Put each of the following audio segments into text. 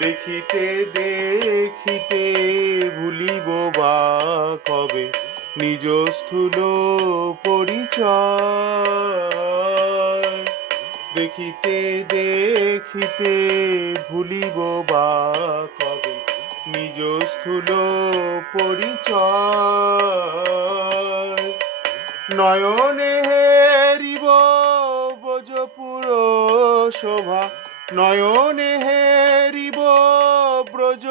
দেখিতে দেখিতে ভুলিব বা কবে? নিজ স্থূল পরিচয়। দেখিতে দেখিতে ভুলিব বা কবে? নিজ স্থূল পরিচয়। নয়নে হেরিব ব্রজপুর শোভা। নয়নে হেরিব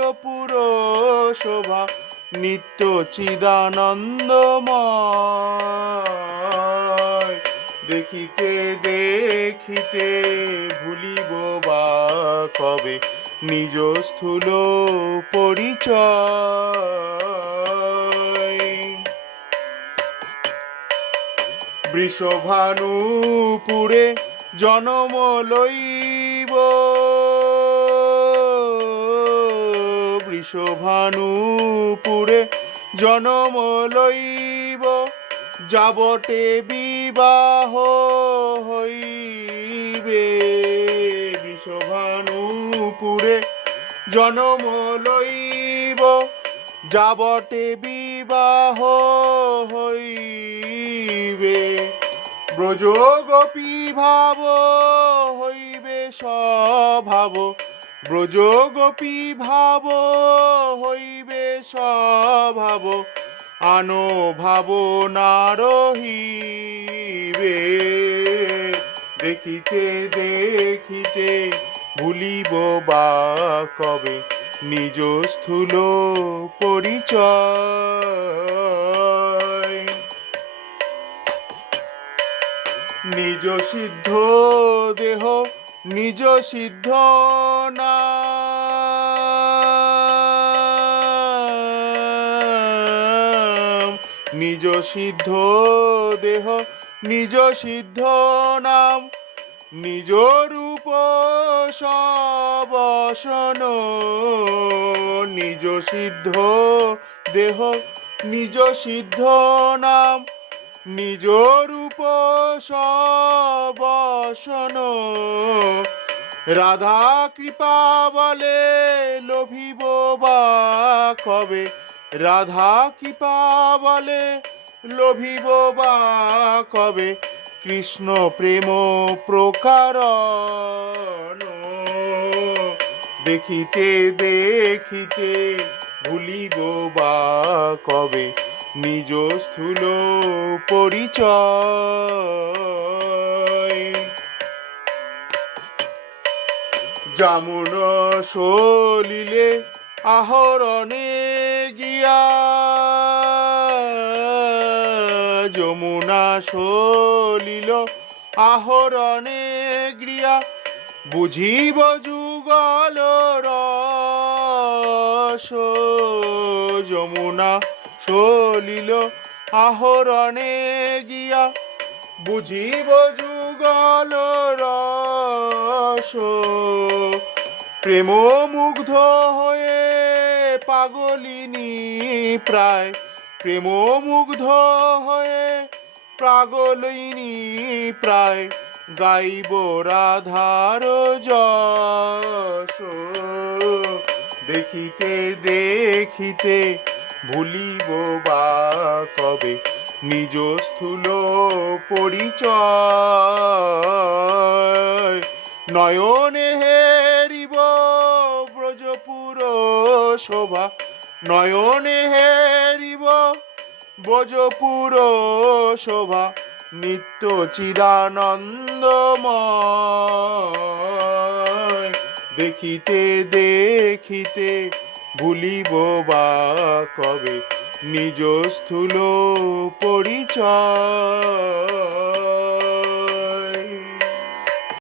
ব্রজপুর শোভা নিত্য চিদানন্দময়। দেখিতে দেখিতে ভুলিব বা কবে নিজ স্থূল পরিচয়। বৃষভানুপুরে জনম লইব। বৃষভানুপুরে জনম লইব যাবটে বিবাহ হইবে। বৃষভানুপুরে জনম লইব যাবটে বিবাহ হইবে। ব্রজ গোপী ভাব হইবে, স্বভাব ব্রজ গোপী ভাব হইবে স্বভাব, আনো ভাব না রহিবে দেখিতে দেখিতে ভুলিব বা কবে নিজ স্থূল পরিচয়। নিজ সিদ্ধ দেহ নিজ সিদ্ধ না। নিজ সিদ্ধ দেহ, নিজ সিদ্ধ নাম, নিজ রূপ সবসন নিজ সিদ্ধ দেহ, নিজ সিদ্ধ নাম নিজ রূপ সবসন রাধা কৃপা বলে লোভিব বা কবে? রাধা কৃপা বলে লোভিব বা কবে? কৃষ্ণ প্রেম প্রকার দেখিতে দেখিতে ভুলিব বা কবে? নিজ স্থূল পরিচয়। যেমন সলিলে আহরণে গিয়া, যমুনা সলিল আহরণে গিয়া, বুঝিব যুগল রস, যমুনা সলিল আহরণে গিয়া, বুঝিব যুগল রস। প্রেম মুগ্ধ হয়ে পাগলিনী প্রায় প্রেম মুগ্ধ হয়ে পাগলিনী প্রায়, গাইব রাধার যশ। দেখিতে দেখিতে ভুলিব বা কবে? নিজ স্থূল পরিচয়। নয়নে হেরিব ব্রজপুর শোভা। নয়নে হেরিব ব্রজপুর শোভা। নিত্য চিদানন্দময়। দেখিতে দেখিতে ভুলিব বা কবে? নিজ স্থূল পরিচয়।